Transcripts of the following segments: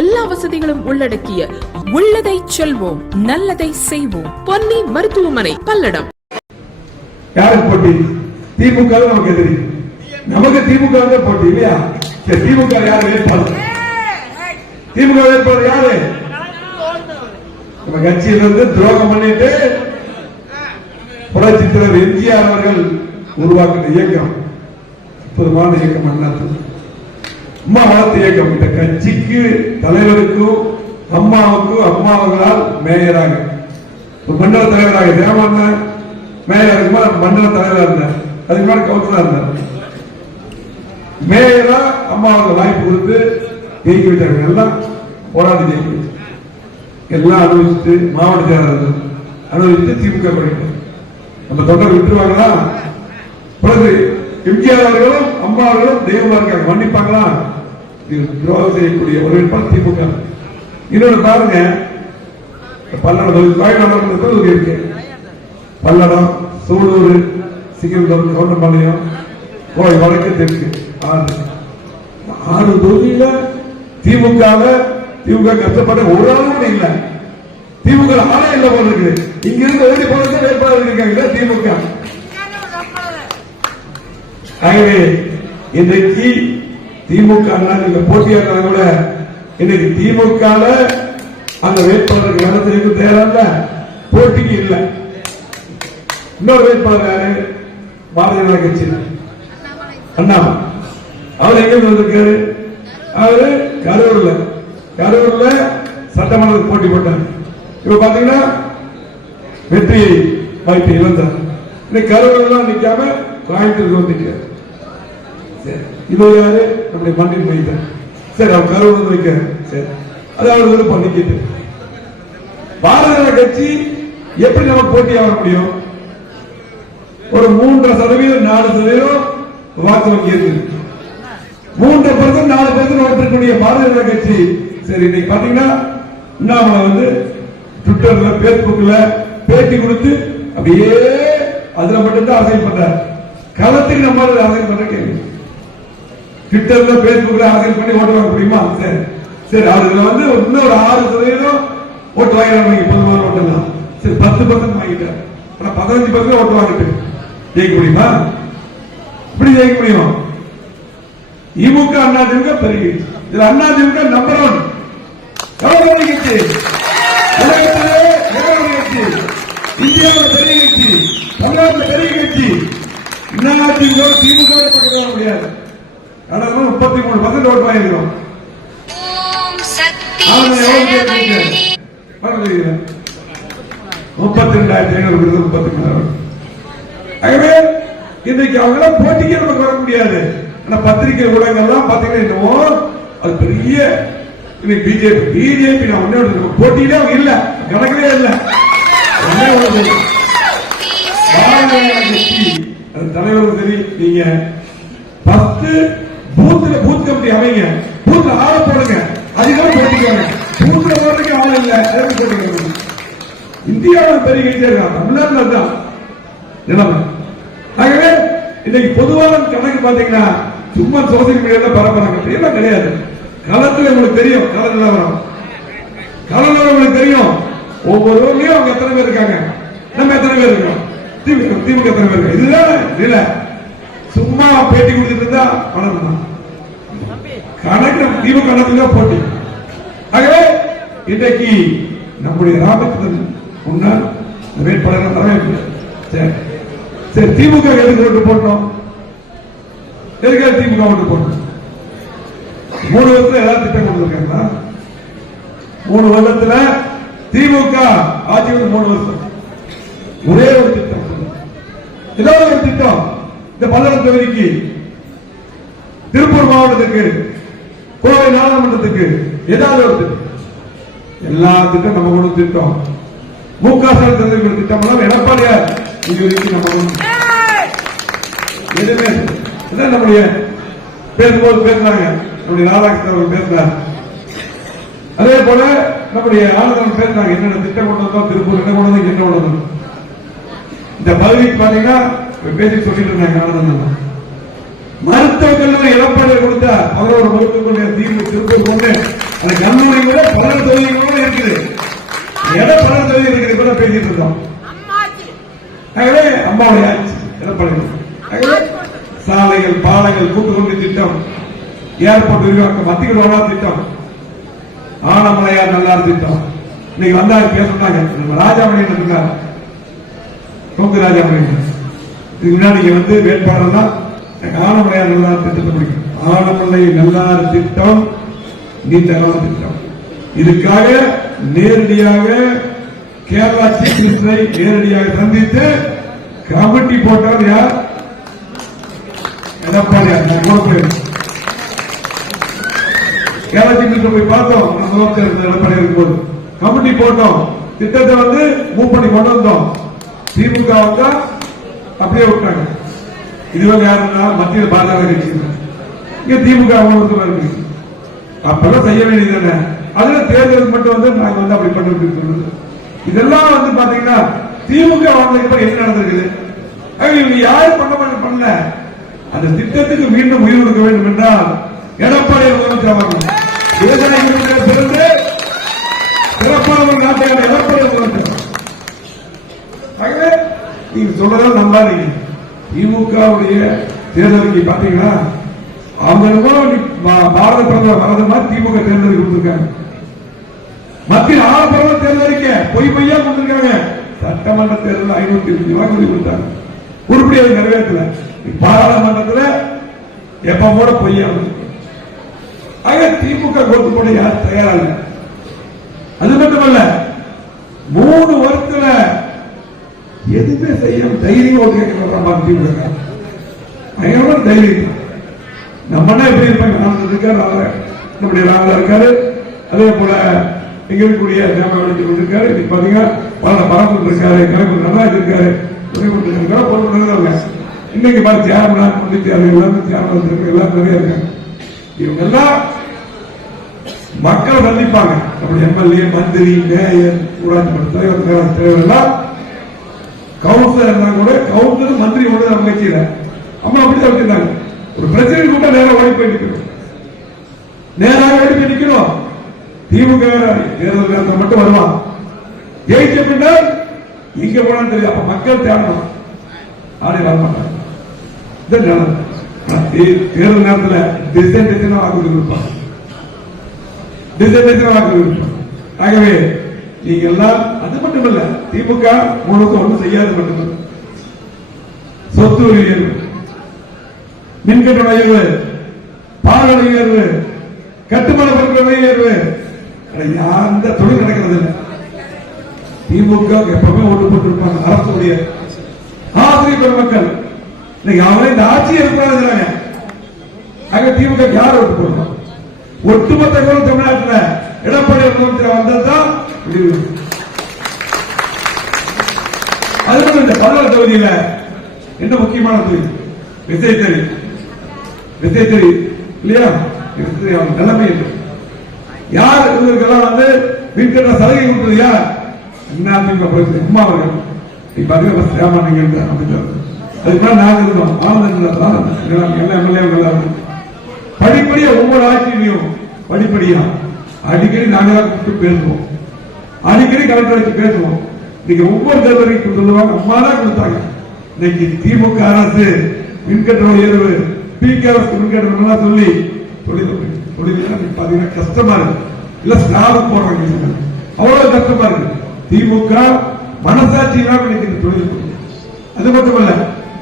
எல்லா வசதிகளும் உள்ளடக்கிய உள்ளதை செல்வோம் நல்லதை செய்வோம். பொன்னி மருத்துவமனை பல்லடம். யாருக்கு போட்டி? திமுக நமக்கு எதிரி. நமக்கு திமுக தான் போட்டி இல்லையா? திமுக யாரு வேட்பாளர்? திமுக வேட்பாளர் யாரு? நம்ம கட்சியில இருந்து துரோகம் பண்ணிட்டு புரட்சி தலைவர் எம்ஜிஆர் அவர்கள் உருவாக்கின இயக்கம். அற்புதமான இயக்கம் அண்ணா அம்மா வளர்த்து இயக்கம் இந்த கட்சிக்கு தலைவருக்கும் அம்மாவுக்கும் அம்மா அவர்களால் மேயராக மண்டல தலைவராக. தேவண்ணன் மேயர் இருக்கும்போது மண்டல தலைவராக இருந்தேன் அதுக்கு முன்னாடி கவுன்சிலா இருந்தேன் மேயரா அம்மாவுக்கு வாய்ப்பு கொடுத்து ஜெயிக்க வச்சாங்க எல்லாம் போராடி ஜெயிக்க எல்லாம் அனுபவிச்சுட்டு மாவட்ட செயலாளர் அனுபவிச்சுட்டு திமுக படிக்கும் நம்ம தொண்டர் விட்டுருவாங்களா? பிறகு எம்ஜிஆர் அவர்களும் அம்மா அவர்களும் தெய்வமா இருக்காங்க. மன்னிப்பாங்களா? துரோகம் செய்யக்கூடிய ஒரு வேட்பாளர் திமுக இன்னொன்னு பாருங்க. பல்லடம் கோயம்புத்தூர் தொகுதி இருக்கு. பல்லடம் சூலூர் சிக்கிரம் கவுண்டம்பாளையம் கோவை வடக்கு தெற்கு. ஆறு. ஆறு தொகுதியில திமுக திமுக கஷ்டப்பட்ட ஒரு ஆளும் கூட இல்ல. திமுக ஆளே இல்ல போல இங்க இருந்து ஓடி போறது வேட்பாளர் இருக்காங்க திமுக? ஆகவே இன்றைக்கு திமுக நீங்க போட்டியாடுறா கூட இன்னைக்கு திமுக அந்த வேட்பாளருக்கு நடத்துறதுக்கு தேவையில்ல போட்டிக்கு இல்ல. இன்னொரு வேட்பாளர் யாரு? பாரதிய ஜனதா கட்சி அண்ணா அவர் எங்க வந்திருக்காரு? அவரு கரூர்ல. கரூர்ல சட்டமன்றத்துக்கு போட்டி போட்டார். இப்ப பாத்தீங்கன்னா வெற்றி வாய்ப்பு இழந்தார். இன்னைக்கு கரூர்லாம் நிக்காம கோயம்புத்தூருக்கு வந்துட்டார். சரி. இது யாரு? நம்முடைய மண்ணின் மைந்தன் சரி அவர் கரூர் வைக்க சரி. அது அவர் விருப்பம் நிக்கிட்டு பாரதிய ஜனதா கட்சி எப்படி நம்ம போட்டி ஆக முடியும்? ஒரு மூன்றரை சதவீதம் நாலு சதவீதம் வாக்கு வங்கி இருக்கு மூன்றரை பர்சன்ட் நாலு பர்சன்ட் ஓட்டிருக்கக்கூடிய பாரதிய ஜனதா கட்சி. சரி இன்னைக்கு பாத்தீங்கன்னா அண்ணாமலை வந்து ட்விட்டர்ல பேஸ்புக்ல பேட்டி கொடுத்து அப்படியே அதுல மட்டும்தான் அரசியல் பண்றாரு. களத்துக்கு நம்ம அரசியல் பண்ற கேள்வி. ட்விட்டர்ல பேஸ்புக்ல அரசியல் பண்ணி ஓட்டு வாங்க முடியுமா சரி சரி அதுல வந்து இன்னொரு ஆறு சதவீதம் ஓட்டு வாங்கினாங்க பொதுவான ஓட்டெல்லாம் சரி பத்து பர்சன்ட் வாங்கிட்டார் ஆனா பதினஞ்சு பர்சன்ட் ஓட்டு வாங்கிட்டு ஜெயிக்க முடியுமா இப்படி ஜெயிக்க முடியும் திமுக அண்ணா திமுக பெரிய இதுல Anna DMK number one government கட்சி இந்தியாவில் பெரிய கட்சி தமிழ்நாட்டில் பெரிய கட்சி அண்ணா திமுக திமுக முடியாது கடந்த முப்பத்தி மூணு பர்சன்ட் ஓட்டு? பக்கத்துல முப்பத்தி ரெண்டாயிரத்தி ஐநூறு விருது முப்பத்தி மூணாயிரம். ஆகவே இன்றைக்கு அவங்க போட்டிக்கு நமக்கு வர முடியாது. ஆனா பத்திரிகை ஊடகங்கள்லாம் பாத்தீங்கன்னா என்னவோ அது பெரிய இன்னைக்கு பிஜேபி பிஜேபி நான் ஒன்னே. போட்டியிலே அவங்க இல்ல. கணக்கிலே இல்ல. ஒண்ணே ஒண்ணு சொல்றேன். பாரதிய ஜனதா கட்சி, அது தலைவர் சரி நீங்க பத்து பூத்துல பூத் கமிட்டி அமைங்க. பூத்துல ஆள போடுங்க. அதிகாரம் போட்டிக்காங்க பூத்துல போடுறதுக்கு ஆள் இல்ல. தேர்வு இந்தியாவில் பெரிய இருக்கான் தமிழ்நாட்டில் தான். நிலைமை ஆகவே இன்னைக்கு பொதுவான கணக்கு பாத்தீங்கன்னா சும்மா சோசியல் மீடியால பரப்புறாங்க. அப்படியெல்லாம் கிடையாது. களத்துல உங்களுக்கு தெரியும். கள நிலவரம் கள நிலவரம் உங்களுக்கு தெரியும். ஒவ்வொரு ஊர்லயும் அவங்க எத்தனை பேர் இருக்காங்க? நம்ம எத்தனை பேர் இருக்கோம்? திமுக திமுக எத்தனை பேர் இருக்கு இதுதான் நிலை. சும்மா பேட்டி கொடுத்துட்டு இருந்தா பணம் தான் கணக்கு தீப கணக்குல போட்டி. ஆகவே இன்றைக்கு நம்முடைய ராமச்சந்திரன் முன்னாள் வேட்பாளர் வரவேற்பு சரி. சரி திமுக எதுக்கு ஓட்டு போட்டோம் எதுக்காக திமுக ஓட்டு போட்டோம் மூணு வருஷத்துல ஏதாவது திட்டம் கொண்டு மூணு வருடத்துல திமுக ஆட்சி மூணு வருஷம். ஒரே ஒரு திட்டம். ஏதாவது ஒரு திட்டம். இந்த பல்லடம் தொகுதிக்கு திருப்பூர் மாவட்டத்துக்கு கோவை நாடாளுமன்றத்துக்கு ஏதாவது ஒரு எல்லா திட்டம் நம்ம கொண்டு திட்டம். மு க ஸ்டாலின் தந்திருக்கிற திட்டம் எல்லாம் எடப்பாடியார் இது வரைக்கும் நம்ம எதுவுமே நம்முடைய பேசும்போது பேசினாங்க நம்முடைய ராதாகிருஷ்ணன் அவர்கள் பேசினார் அதே போல நம்முடைய ஆளுநர் பேசினாங்க என்னென்ன திட்டம் கொண்டு வந்தோம் திருப்பூர் என்ன கொண்டு வந்தோம் என்ன கொண்டு வந்தோம். இந்த பகுதிக்கு பாத்தீங்கன்னா பேசி சொல்லிட்டு இருந்தாங்க ஆனந்தம் மருத்துவ கல்லூரி எடப்பாடி கொடுத்த பதினோரு மருத்துவ தீர்வு திருப்பூர் கொண்டு அந்த கல்லூரி கூட பல தொகுதிகளோட இருக்குது. இடம் பல தொகுதி இருக்குது தான் பேசிட்டு இருக்கோம். ஆகவே அம்மாவுடைய ஆட்சி எடப்பாடி சாலைகள் பாலங்கள் கூட்டுக்கொண்டு திட்டம் ஏர்போர்ட் விரிவாக்கம் மத்திய ரோடா திட்டம் ஆனமலையார் நல்லார் திட்டம். இன்னைக்கு வந்தாரு பேசுனாங்க நம்ம ராஜாமணி இருக்காங்க கொங்கு ராஜாமணி இதுக்கு முன்னாடி வந்து வேட்பாளர் தான் எனக்கு ஆனமலையார் நல்லார் திட்டத்தை பிடிக்கும் ஆனமலை நல்லார் திட்டம் நீண்ட திட்டம். இதுக்காக நேரடியாக கேரளா சீஃப் மினிஸ்டரை நேரடியாக சந்தித்து கமிட்டி போட்டவர் யார்? எடப்பாடியார். கேரளா சீஃப் மினிஸ்டர் போய் பார்த்தோம். நம்ம எடப்பாடி இருக்கும்போது. கமிட்டி போட்டோம். திட்டத்தை வந்து மூவ் பண்ணி கொண்டு வந்தோம். திமுக வந்தா அப்படியே விட்டாங்க. இதுவரை யாருன்னா மத்தியில் பாஜக கட்சி இங்க திமுக அவங்களுக்கு இருக்கு. அப்பெல்லாம் செய்ய வேண்டியது அதுல தேர்தல் மட்டும் வந்து நாங்க வந்து அப்படி பண்ணிட்டு இருக்கிறது இதெல்லாம் வந்து பாத்தீங்கன்னா திமுக வந்ததுக்கு அப்புறம் என்ன நடந்திருக்குது? இவங்க யாரும் பண்ண பண்ண பண்ணல. அந்த திட்டத்துக்கு மீண்டும் உயிர் கொடுக்க வேண்டும் என்றால் எடப்பாடி முதலமைச்சர் நீங்க சொல்றதெல்லாம் நம்பாதீங்க. திமுகவுடைய தேர்தலுக்கு பாத்தீங்கன்னா அவங்க பாரத பிரதமர் வரது திமுக தேர்தலுக்கு கொடுத்துருக்காங்க. மத்திய ஆறு தேர்தலுக்கு பொய் பொய்யா கொடுத்துருக்காங்க. சட்டமன்ற தேர்தல் ஐநூத்தி இருபது வாக்குறுதி கொடுத்தாங்க. உருப்படியாக அது நிறைவேற்றல. பாராளுமன்றத்தில் எப்ப கூட பொய்யா ஆக திமுக கொடுத்து கூட யார் தயாராக அது மட்டுமல்ல மூணு வருஷத்துல எதுவுமே செய்ய தைரியமா ஒரு பயங்கரமா தைரியம். நம்மனா எப்படி இருப்பாங்க. நான் இருக்காரு நம்முடைய ராதா இருக்காரு. அதே போல இங்க இருக்கக்கூடிய ஜாமவெளி இருக்காரு. இன்னைக்கு பாத்தீங்கன்னா பல பரப்பு இருக்காரு கலைப்பு நல்லா இருக்காரு. துணைமுறை இருக்காரு பொருள் இருக்காங்க இன்னைக்கு பாரு தியாகராஜ் முன்னித்தியாரு எல்லாமே தியாகம் இருக்கு எல்லாம் நிறைய இருக்காங்க இவங்க எல்லாம் மக்கள் சந்திப்பாங்க. நம்முடைய எம்எல்ஏ மந்திரி மேயர் ஊராட்சி மன்ற தலைவர் நகராட்சி தலைவர் எல்லாம் கவுன்சிலர் இருந்தா கூட கவுன்சிலர் மந்திரி கூட நம்ம கட்சியில அம்மா அப்படிதான் வச்சிருந்தாங்க. ஒரு பிரச்சனை கூட நேரம் ஓடி போய் நிற்கணும் நேராக ஓடி போய் நிற்கணும் திமுக தேர்தல் நேரத்தில் மட்டும் வருவான். ஜெயிச்ச பின்னர் இங்க போனாலும் தெரியும் அப்ப மக்கள் தேடணும். ஆளே வர மாட்டாங்க. தேர்தல் நேரத்தில் டிசைன் திசைனா வாக்குறுதி கொடுப்பாங்க. திசை திசை வாக்குறுதி கொடுப்பாங்க. ஆகவே நீங்க எல்லாம் அது மட்டுமல்ல திமுக முழுக்க ஒன்றும் செய்யாது மட்டும் சொத்து வரி உயர்வு மின்கட்டண உயர்வு பால் உயர்வு கட்டுமான பொருட்கள் உயர்வு அந்த தொழில் நடக்கிறது இல்லை. திமுக எப்பவுமே ஒன்று போட்டிருப்பாங்க அரசுடைய ஆசிரியர் பெருமக்கள். இன்னைக்கு அவங்களே இந்த ஆட்சியை இருக்கிறாங்க ஆக திமுக யார் ஒட்டு போடுறோம் ஒட்டுமொத்த தமிழ்நாட்டில் எடப்பாடி முதலமைச்சர் வந்ததுதான் முடிவு இந்த பல்லவர் தொகுதியில என்ன முக்கியமான தொகுதி? விசைத்தறி. விசைத்தறி இல்லையா? விசைத்தறி அவங்க நிலைமை என்ன? யார் இவங்களுக்கெல்லாம் வந்து வீட்டுல சலுகை கொடுத்தது யார்? அதிமுக போயிட்டு அம்மா அவர்கள். இப்ப பாத்தீங்கன்னா சேமானிங்க அமைச்சர். அதுக்கெல்லாம் நாங்க இருந்தோம் ஆனந்தன் எல்லாம் எல்லா எம்எல்ஏ படிப்படியா ஒவ்வொரு ஆட்சியிலையும் படிப்படியா அடிக்கடி நாங்க தான் கூப்பிட்டு பேசுவோம். அடிக்கடி கலெக்டர் வச்சு பேசுவோம். இன்னைக்கு ஒவ்வொரு தேர்தலையும் சொல்லுவாங்க அம்மா தான் கொடுத்தாங்க. இன்னைக்கு திமுக அரசு மின்கட்டண உயர்வு பிகேஎஸ் மின்கட்டணம் சொல்லி தொழில் தொழில் பாத்தீங்கன்னா கஷ்டமா இருக்கு. இல்ல ஸ்லாப் போடுறாங்க அவ்வளவு கஷ்டமா இருக்கு. திமுக மனசாட்சி இல்லாம இன்னைக்கு இந்த தொழில் இருக்கு. அது மட்டுமல்ல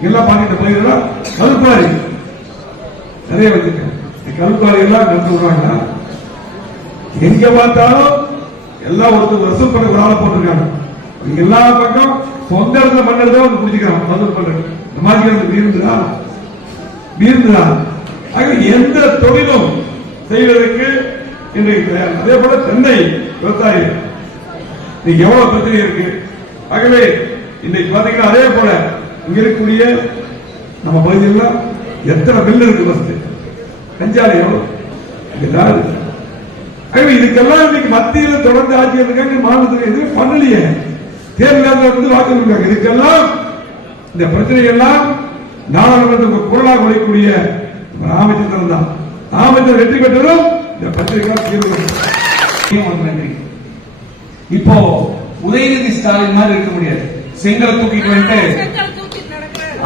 எல்லாம் பாக்கிட்ட பயிரெல்லாம் கல்பாரி. நிறைய வச்சிருக்கேன் இந்த கல்பாரி எல்லாம் என்ன எங்க பார்த்தாலும் எல்லாம் ஒருத்தர் வருஷம் பண்ண ஒரு ஆளை போட்டிருக்காங்க. எல்லா பக்கம் சொந்த இடத்துல பண்ணதான் வந்து குடிச்சுக்கிறாங்க மதுர் பண்றது இந்த மாதிரி வந்து வீர்ந்துதா வீர்ந்துதா ஆக எந்த தொழிலும் செய்வதற்கு இன்றைக்கு தயார். அதே போல தென்னை விவசாயி இன்னைக்கு எவ்வளவு பிரச்சனை இருக்கு? ஆகவே இன்னைக்கு பாத்தீங்கன்னா அதே போல இங்க இருக்கக்கூடிய நம்ம பகுதியில் எத்தனை பில் இருக்கு ஃபர்ஸ்ட் கஞ்சாலை எவ்வளவு இங்க தான் இருக்கு. ஆகவே இதுக்கெல்லாம் இன்னைக்கு மத்தியில தொடர்ந்து ஆட்சி இருக்காங்க மாநிலத்தில் எதுவும் பண்ணலையே. தேர்தல் வந்து வாக்கு இருக்காங்க இதுக்கெல்லாம் இந்த பிரச்சனை எல்லாம் நாடாளுமன்றத்துக்கு குரலாக உழைக்கக்கூடிய ராமச்சந்திரன் தான். ராமச்சந்திரன் வெற்றி பெற்றதும் இந்த பத்திரிகை நன்றி. இப்போ உதயநிதி ஸ்டாலின் மாதிரி இருக்க முடியாது. செங்கலை தூக்கிட்டு வந்துட்டு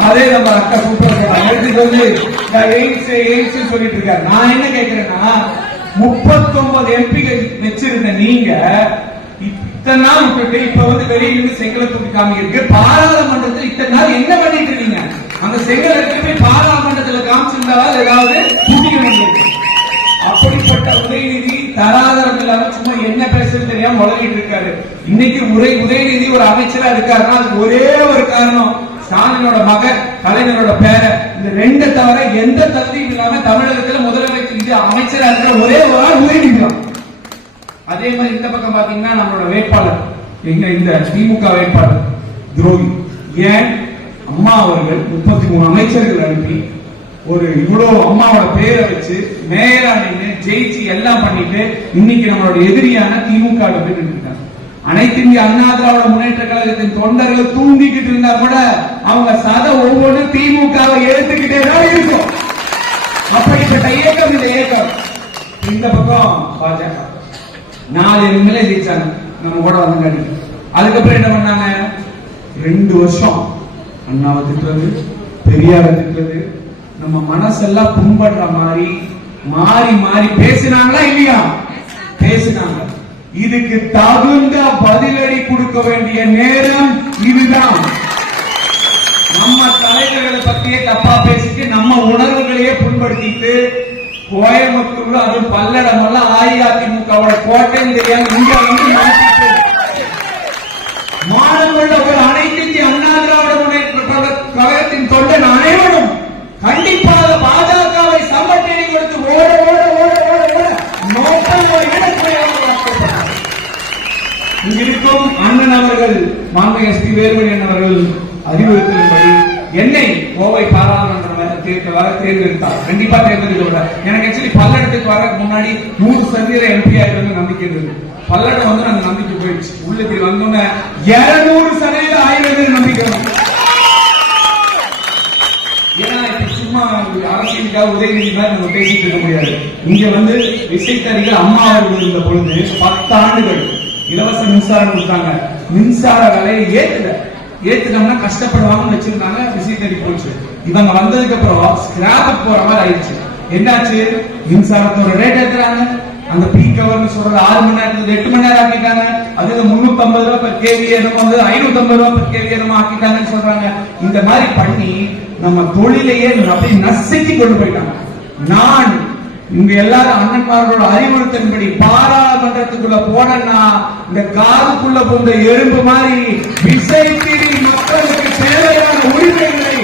அதே நம்ம அக்கா சூப்பர் எடுத்துட்டு வந்து நான் சொல்லிட்டு இருக்காரு. நான் என்ன கேட்கிறேன்னா முப்பத்தொன்பது எம்பிகள் வச்சிருந்த நீங்க இத்தனை நாள் விட்டுட்டு இப்ப வந்து வெளியில இருந்து செங்கலை தூக்கி காமிக்கிறதுக்கு பாராளுமன்றத்தில் இத்தனை நாள் என்ன பண்ணிட்டு இருக்கீங்க? அந்த செங்கல் எடுத்து போய் பாராளுமன்றத்துல காமிச்சிருந்தாலும் ஏதாவது தூக்கிக்க அப்படிப்பட்ட உதயநிதி தராதரம் இல்லாம சும்மா என்ன பேசுறது தெரியாம உலகிட்டு இருக்காரு. இன்னைக்கு உரை உதயநிதி ஒரு அமைச்சரா இருக்காருன்னா அதுக்கு ஒரே ஒரு காரணம் ஸ்டாலினோட மகன் கலைஞரோட பேரை இந்த ரெண்டை தவிர எந்த தகுதியும் இல்லாம தமிழகத்துல முதலமைச்சர் இது அமைச்சரா இருக்கிற ஒரே ஒரு ஆள் உதயநிதி அதே மாதிரி இந்த பக்கம் பாத்தீங்கன்னா நம்மளோட வேட்பாளர் எங்க இந்த திமுக வேட்பாளர் துரோகி. ஏன்? அம்மா அவர்கள் முப்பத்தி மூணு அமைச்சர்கள் அனுப்பி ஒரு இவ்வளவு அம்மாவோட பேரை வச்சு மேயரா நின்று ஜெயிச்சு எல்லாம் பண்ணிட்டு இன்னைக்கு நம்மளோட எதிரியான திமுக ல அனைத்து இந்திய அண்ணா திராவிட முன்னேற்ற கழகத்தின் தொண்டர்கள் தூங்கிக்கிட்டு இருந்தா கூட அவங்க சத ஒவ்வொன்று திமுகவை எடுத்துக்கிட்டே தான் இருக்கும். அப்படிப்பட்ட இயக்கம் இந்த இயக்கம். இந்த பக்கம் பாஜக. நாலு எம்எல்ஏ ஜெயிச்சாங்க. நம்ம கூட வந்தங்காட்டி அதுக்கப்புறம் என்ன பண்ணாங்க? ரெண்டு வருஷம் அண்ணாவை திட்டுறது பெரியாரை திட்டுறது நம்ம மனசெல்லாம் புண்படுற மாதிரி மாறி மாறி பேசினாங்களா இல்லையா? பேசினாங்க. இதுக்கு தகுந்த பதிலடி கொடுக்க வேண்டிய நேரம் இதுதான். நம்ம தலைவர்களை பத்தியே தப்பா பேசிட்டு நம்ம உணர்வுகளையே புண்படுத்திட்டு கோயம்புத்தூர்ல அது பல்லடம் எல்லாம் அஇஅதிமுகவோட கோட்டைன்னு தெரியாம இங்க வந்து மாட்டிட்டு. ஒரு அனைத்து அண்ணா திராவிட முன்னேற்ற கழகத்தின் தொண்டன் அனைவரும் கண்டிப்பாக இருக்கும் அண்ணன் அவர்கள் மாண்பு எஸ்பி வேலுமணி அவர்கள் அறிவுறுத்தலின்படி என்னை கோவை பாராளுமன்ற வர தேர்ந்தெடுத்தார். கண்டிப்பா தேர்ந்தெடுக்க எனக்கு ஆக்சுவலி பல்லடத்துக்கு வர முன்னாடி நூறு சதவீத எம்பி ஆயிரம் நம்பிக்கை இருந்தது. பல்லடம் வந்து அந்த நம்பிக்கை போயிடுச்சு. உள்ள இப்படி வந்தோன்னே இருநூறு சதவீத ஆயிரம் நம்பிக்கை ஏன்னா இப்ப சும்மா அரசியலுக்காக உதயநிதி மாதிரி நம்ம பேசிட்டு இருக்க முடியாது. இங்க வந்து விசைத்தறிகள் அம்மா அவர்கள் இருந்த பொழுது பத்து ஆண்டுகள் இலவச மின்சாரம் கொடுத்தாங்க. மின்சார விலையை ஏத்துல. ஏத்துட்டோம்னா கஷ்டப்படுவாங்கன்னு வச்சிருந்தாங்க விசிட்டரி போச்சு. இவங்க வந்ததுக்கு அப்புறம் ஸ்கிராப் போற மாதிரி ஆயிடுச்சு. என்னாச்சு? மின்சாரத்தோட ரேட் ஏத்துறாங்க. அந்த பீக் அவர்னு சொல்றது ஆறு மணி நேரத்துல எட்டு மணி நேரம் ஆக்கிட்டாங்க. அது முன்னூத்தி ஐம்பது ரூபாய் per கேவி என்னமோ வந்து ஐநூத்தி ஐம்பது ரூபாய் per கேவி என்னமோ ஆக்கிட்டாங்கன்னு சொல்றாங்க. இந்த மாதிரி பண்ணி நம்ம தொழிலையே அப்படி நசுக்கி கொண்டு போயிட்டாங்க. நான் இங்க எல்லாரும் அண்ணன்மார்களோட அறிவுறுத்தன்படி பாராளுமன்றத்துக்குள்ள போனா இந்த காதுக்குள்ள போந்த எறும்பு மாதிரி விசைப்பிடி மக்களுக்கு தேவையான உரிமைகளை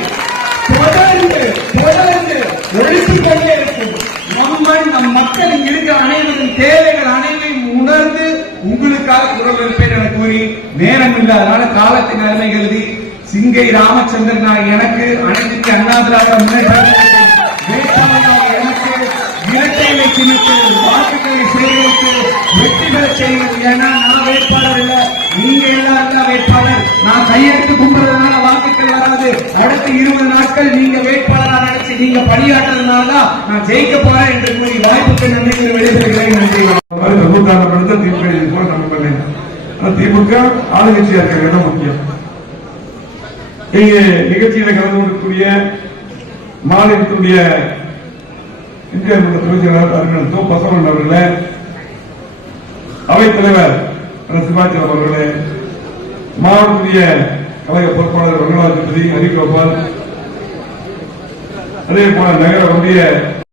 தொடர்ந்து தொடர்ந்து ஒழித்துக் கொண்டே இருக்கும். நம்ம நம் மக்கள் இருக்க இருக்கிற அனைவரின் தேவைகள் அனைவரையும் உணர்ந்து உங்களுக்காக குரல் இருப்பேன் என கூறி நேரம் இல்லாதனால காலத்தின் அருமை கருதி சிங்கை ராமச்சந்திரன் எனக்கு அனைத்து அண்ணா திராவிட முன்னேற்ற எனக்கு இரட்டைலை திணித்து வாக்குகளை சேகரித்து வெற்றி பெற செய்வது ஏன்னா நான் வேட்பாளர் இல்ல. நீங்க எல்லாரும் தான் வேட்பாளர். நான் கையெழுத்து கும்பிடுறதுனால வாக்குகள் வராது. அடுத்த இருபது நாட்கள் நீங்க வேட்பாளராக நினைச்சு நீங்க பணியாற்றுறதுனால தான் நான் ஜெயிக்க போறேன் என்று கூறி வாய்ப்புக்கு நன்றி கூறி நன்றி. மாதிரி படுத்த தீர்ப்பு எழுதி போல நம்ம பண்ணேன். திமுக ஆளுங்கட்சியா இருக்கிறது முக்கியம். இங்கே நிகழ்ச்சியில கலந்து கொள்ளக்கூடிய மாநிலத்தினுடைய இந்திய துணைச்செயலாளர் அறிஞர் பசவன் அவர்களே அவைத் தலைவர் சிவாஜி அவர்களே மாவட்டத்திய கழக பொறுப்பாளர் ரங்கநாதபதி ஹரிகோபால் அதே போல நகர ஒன்றிய